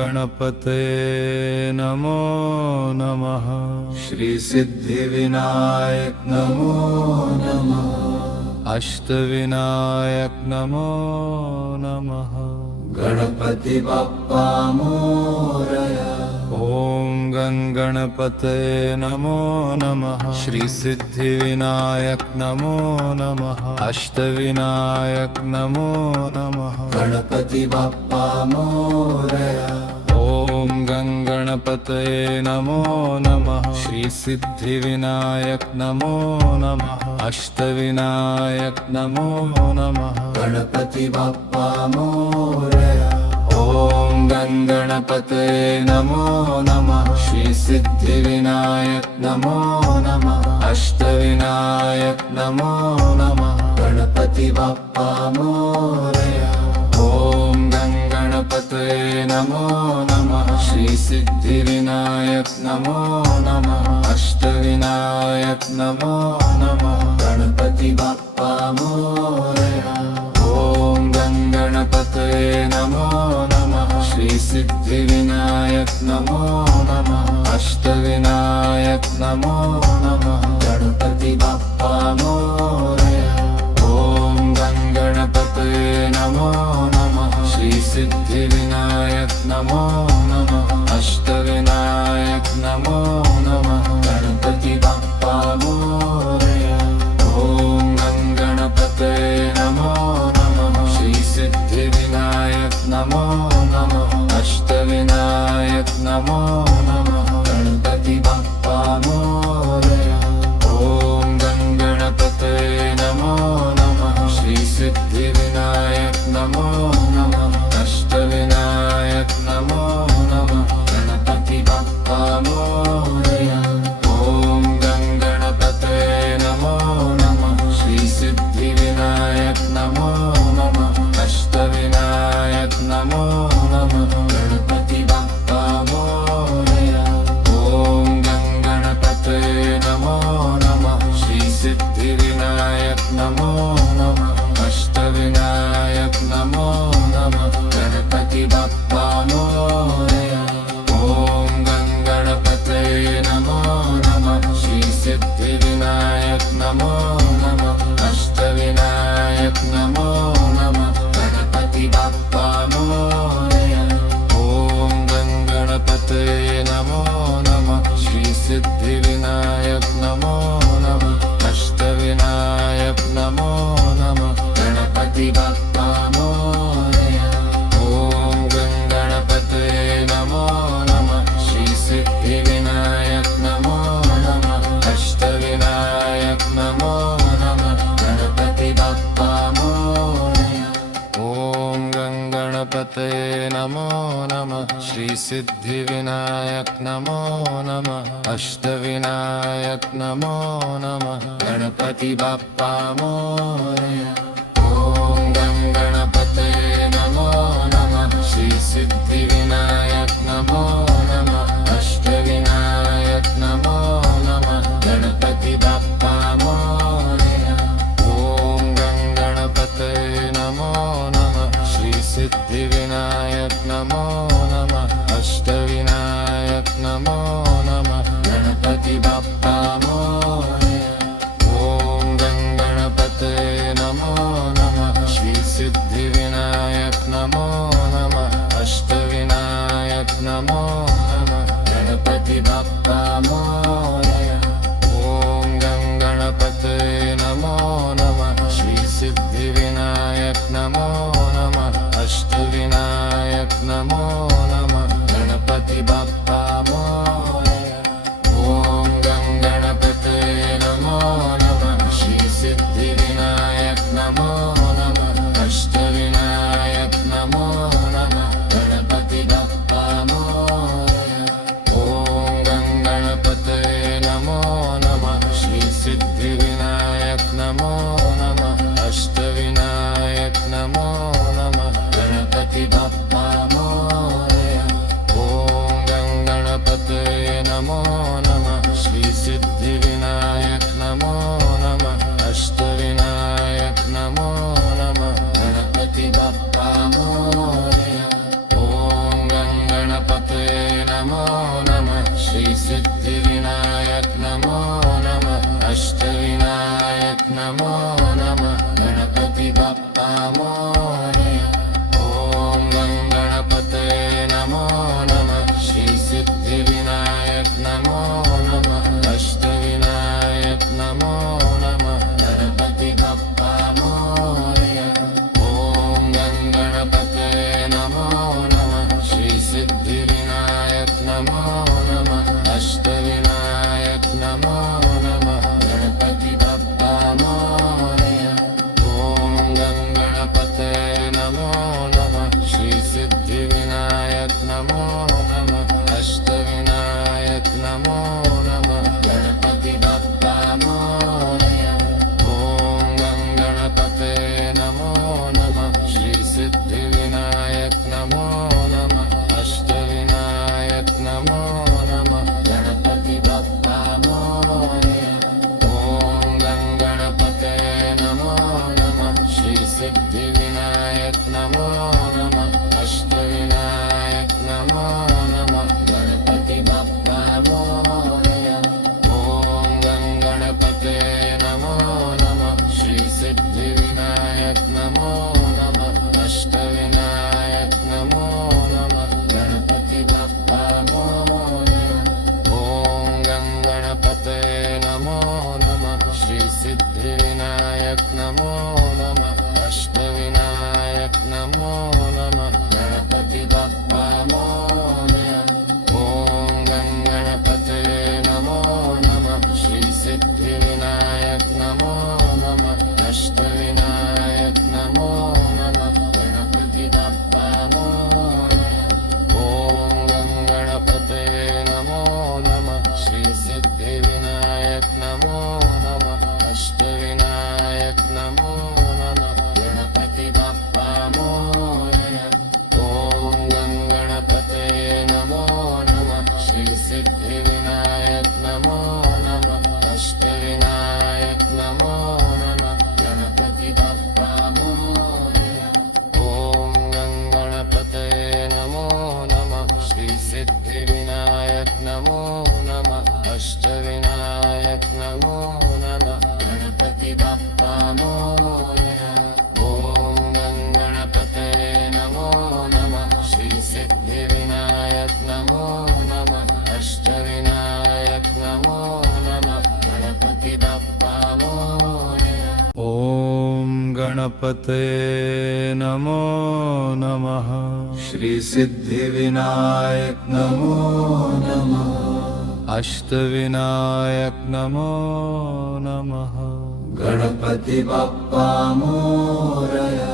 गणपते नमो नमः। श्री सिद्धिविनायक नमो नमः। अष्टविनायक नमो नमः। गणपति बप्पा मोरया। ओम गणपते नमो नमः। श्री सिद्धिविनायक नमो नमः। अष्टविनायक नमो नमः। गणपति बप्पा मोरया। ओम गणपते नमो नमः। श्री सिद्धिविनायक नमो नमः। अष्टविनायक नमो नमः। गणपति बप्पा मोरया। ओम गणपते नमो नमः। श्री सिद्धिविनायक नमो नमः। अष्टविनायक नमो नमः। गणपति बप्पा मोरया। ओम गणपते नमो नमः। श्री सिद्धिविनायक नमो नमः। अष्टविनायक नमो नमः। गणपति बप्पा मोरया। ओम गणपते नमो नमः। श्री सिद्धिविनायक नमो नमः। अष्टविनायक नमो नमः। गणपति बप्पा मोरया। ओम गणपते नमो नमः। श्री सिद्धिविनायक नमो नमः। अष्टविनायक नमो नमः। गणपति बप्पा मोरया। ओम गणपते नमो नमः। श्री सिद्धिविनायक नमो नमः। अष्टविनायक नमो नमः। गणपति बप्पा मोरया। ओम गणपते नमो नमः। श्री सिद्धिविनायक नमो नमः। अष्टविनायक नमो नमः। गणपति बप्पा मोरया। ओम गणपते नमो नमः। श्री सिद्धिविनायक नमो नमः। अष्टविनायक नमो नमः। गणपति बप्पा मोरया। ओम गणपते नमो नमः। श्री सिद्धिविनायक नमो नमः। अष्टविनायक नमो नमः। गणपति बप्पा मोरया। ओम गणपते नमो नमः। श्री सिद्धिविनायक नमो नमः। अष्टविनायक नमो नमः। गणपति बप्पा मोरया। ओम गणपते नमो नमः। श्री सिद्धिविनायक नमो नमः। अष्टविनायक नमो नमः। गणपति बप्पा मोरया। ओम गणपते नमो नमः। श्री सिद्धिविनायक नमो नमः। अष्टविनायक नमो नमः। गणपति बप्पा मोरया। ओम गणपते नमो नमः। श्री सिद्धिविनायक नमो नमः। अष्टविनायक नमो नमः। गणपति बप्पा मोरया। ओम गणपते नमो नमः। श्री सिद्धिविनायक नमो नमः। अष्टविनायक नमो नमः। गणपति बप्पा मोरया। ओम गणपते नमो नमः। श्री सिद्धिविनायक नमो नमः। अष्टविनायक नमो नमः। गणपति बप्पा मोरया। ओम गणपते नमो नमः। श्री सिद्धिविनायक नमो नमः। अष्टविनायक नमो नमः। गणपति बप्पा मोरया। ओम गणपते नमो नमः। श्री सिद्धिविनायक नमो नमः। अष्टविनायक नमो नमः। गणपति बप्पा मोरया। ओम गणपते नमो नमः। श्री सिद्धिविनायक नमो नमः। अष्टविनायक नमो नमः। गणपति बप्पा मोरया। ओम गणपते नमो नमः। श्री सिद्धिविनायक नमो नमः। अष्टविनायक नमो नमः। गणपति बप्पा मोरया। ओम नमो नमः श्री सिद्धिविनायक नमो नमः अष्टविनायक नमो नमः गणपति बप्पा मोरया ॐ गणपते नमो नमः श्री सिद्धिविनायक नमो नमः अष्टविनायक नमो नमः गणपति बप्पा मोरया ॐ गणपते नमो नमः श्री सिद्धिविनायक नमो नमः अष्टविनायक नमो नमः गणपति बप्पा मोरया ॐ गणपते नमो नमः श्री सिद्धिविनायक नमो नमः अष्टविनायक नमो नमः गणपति बप्पा मोरया ॐ गणपते नमो नमः श्री सिद्धिविनायक नमो नमः अष्टविनायक नमो नमः गणपति बप्पा मोरया ॐ गणपते नमो नमः श्री सिद्धिविनायक नमो नमः अष्टविनायक नमो नमः गणपति बप्पा मोरया ॐ गणपते नमो नमः श्री सिद्धिविनायक नमो नमः अष्टविनायक नमो नमः गणपति बप्पा मोरया ॐ गणपते नमो नमः श्री सिद्धिविनायक नमो नमः अष्टविनायक नमो नमः गणपति बप्पा मोरया ॐ गणपते नमो नमः श्री सिद्धिविनायक नमो नमः अष्टविनायक नमो नमः गणपति बप्पा मोरया ॐ गणपते नमो नमः श्री सिद्धिविनायक नमो नमः अष्टविनायक नमो नमः गणपति बप्पा मोरया ॐ गणपते नमो नमः श्री सिद्धिविनायक नमो नमः अष्टविनायक नमो नमः गणपति बप्पा मोरया ॐ गणपते नमो नमः श्री सिद्धिविनायक नमो नमः अष्टविनायक नमो नमः गणपति बप्पा मोरया ॐ गणपते नमो नमः श्री सिद्धिविनायक नमो नमः अष्टविनायक नमो नमः गणपति बप्पा मोरया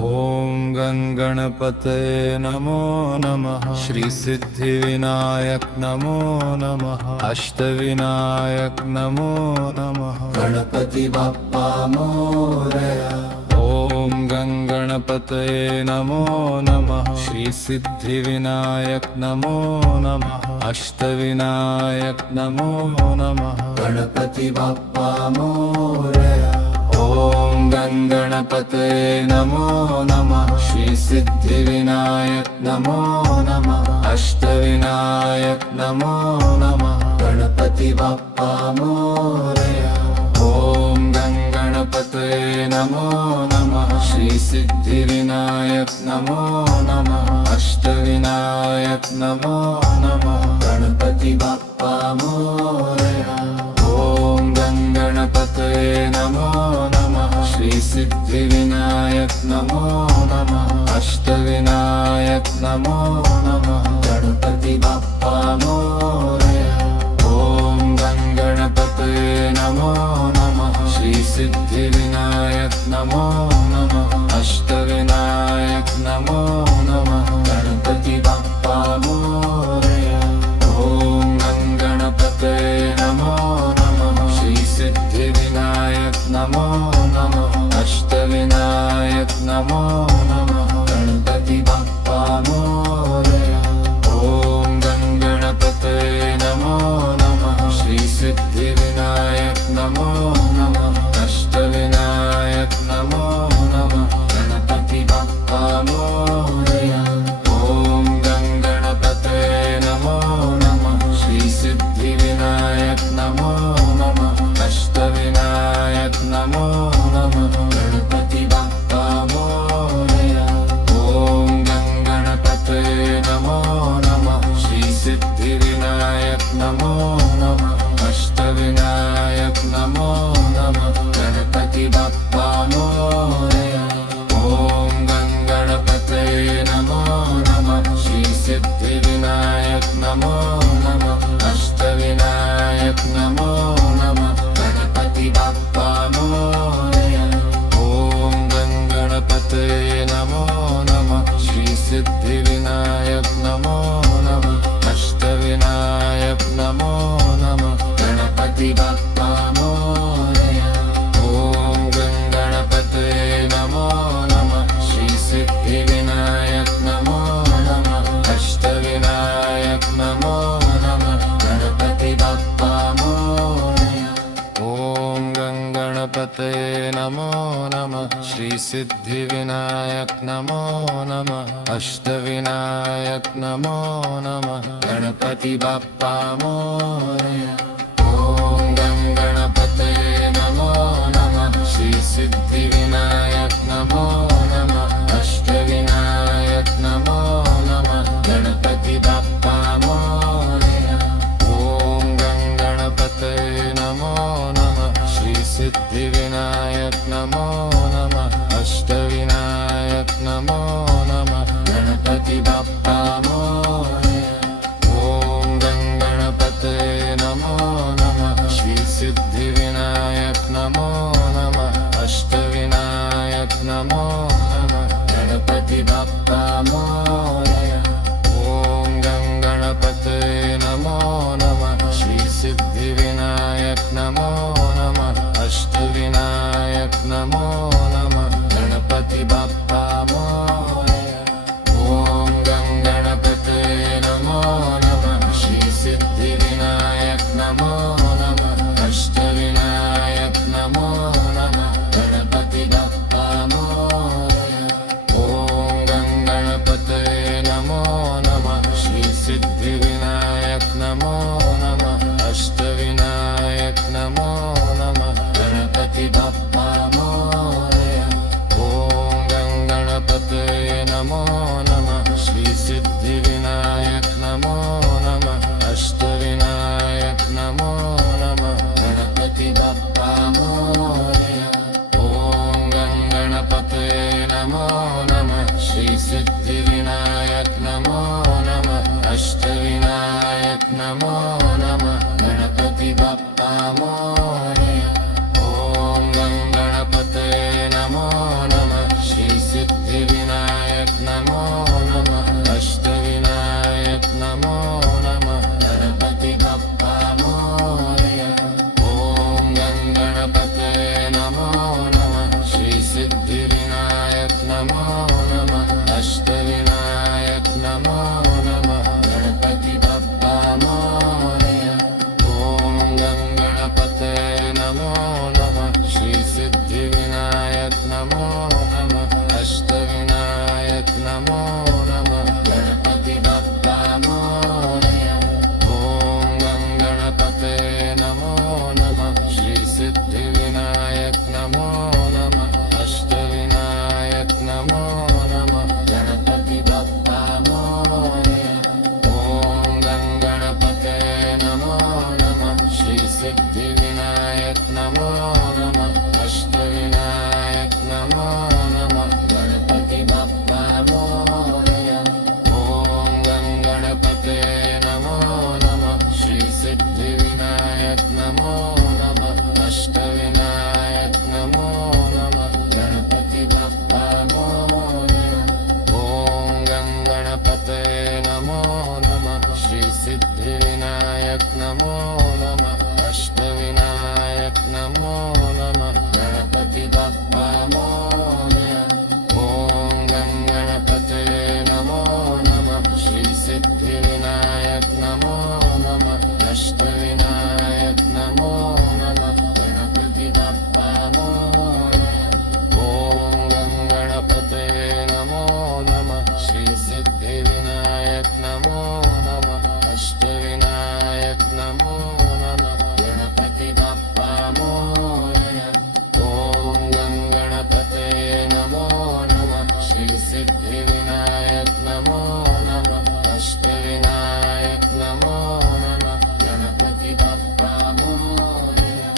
ॐ गणपते नमो नमः श्री सिद्धिविनायक नमो नमः अष्टविनायक नमो नमः गणपति बप्पा मोरया ॐ गणपते नमो नमः श्री सिद्धिविनायक नमो नमः अष्टविनायक नमो नमः गणपति बप्पा मोरया ॐ गणपते नमो नमः श्री सिद्धिविनायक नमो नमः अष्टविनायक नमो नमः गणपति बप्पा मोरया ॐ गणपते नमो नमः श्री सिद्धिविनायक नमो नमः अष्टविनायक नमो नमः गणपति बप्पा मोरया ॐ गणपते नमो नमः श्री सिद्धिविनायक नमो नमः अष्टविनायक नमो नमः गणपति बप्पा मोरया ॐ गणपते नमो नमः श्री सिद्धिविनायक नमो नमः अष्टविनायक नमो नमः गणपति बप्पा मोरया ॐ गणपते नमो नमः श्री सिद्धिविनायक नमो नमः अष्टविनायक नमो नमः गणपति बप्पा मोरया ॐ गणपते नमो नमः श्री सिद्धिविनायक नमो नमः अष्टविनायक नमो नमः गणपति बप्पा मोरया ॐ गणपते नमो नमः श्री सिद्धिविनायक नमो नमः अष्टविनायक नमो नमः श्री सिद्धिविनायक नमो नमः अष्टविनायक नमो नमः गणपति बाप्पा मोरया ओम गं गणपतये नमो नमः श्री सिद्धिविनायक नमो नमः अष्टविनायक नमो नमः गणपति बाप्पा मोरया ओम गं गणपतये नमो नमः श्री सिद्धिविनायक नमो नमः अष्टविनायक नमो नमः गणपति बाप्पा मोरया ओम गं गणपतये नमो नमः श्री सिद्धिविनायक नमो नमः अष्टविनायक नमो नमः गणपति बाप्पा मोरया ओम गं गणपतये नमो नमः श्री सिद्धिविनायक नमो नमः अष्टविनायक नमो नमः गणपति बाप्पा मोरया ओम गं गणपतये नमो नमः श्री सिद्धिविनायक नमो नमः अष्टविनायक नमो नमः गणपति बाप्पा मोरया ओम गं गणपतये नमो नमः श्री सिद्धिविनायक नमो नमः अष्टविनायक नमो नमः गणपति बाप्पा मोरया ओम गं गणपतये नमो नमः श्री सिद्धिविनायक नमो नमः अष्टविनायक नमो नमः गणपति बाप्पा मोरया ओम गं गणपतये नमो नमः श्री सिद्धिविनायक नमो नमः अष्टविनायक नमो नमः गणपति बाप्पा मोरया ओम गं गणपतये नमो नमः श्री सिद्धिविनायक नमो नमः अष्टविनायक नमो नमः गणपति बाप्पा मोरया ओम गं गणपतये नमो नमः श्री सिद्धिविनायक नमो नमः अष्टविनायक नमो नमः गणपति बाप्पा मोरया ओम गं गणपतये नमो नमः श्री सिद्धिविनायक नमो नमः अष्टविनायक नमो नमः गणपति बाप्पा मोरया ओम गं गणपतये नमो नमः श्री सिद्धिविनायक नमो नमः अष्टविनायक नमो नमः गणपति बाप्पा मोरया ओम गं गणपतये नमो नमः श्री सिद्धिविनायक नमो नमः अष्टविनायक नमो नमः गणपति बाप्पा मोरया ओम गं गणपतये नमो नमः श्री सिद्धिविनायक नमो नमः अष्टविनायक नमो नमः गणपति बाप्पा मोरया ओम गं गणपतये नमो नमः श्री सिद्धिविनायक नमो नमः अष्टविनायक नमो नमः गणपति बाप्पा मोरया ओम गं गणपतये नमो नमः श्री सिद्धिविनायक नमो नमः अष्टविनायक नमो नमः गणपति बाप्पा मोरया ओम गं गणपतये नमो नमः श्री सिद्धिविनायक नमो नमः अष्टविनायक नमो नमः गणपति बाप्पा मोरया ओम गं गणपतये नमो नमः श्री सिद्धिविनायक नमो नमः अष्टविनायक नमो नमः गणपति बाप्पा मोरया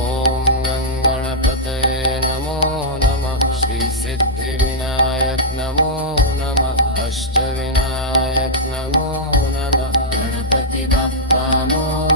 ओम गं गणपतये नमो नमः श्री सिद्धिविनायक नमो नमः अष्टविनायक नमो नमः गणपति बाप्पा मोरया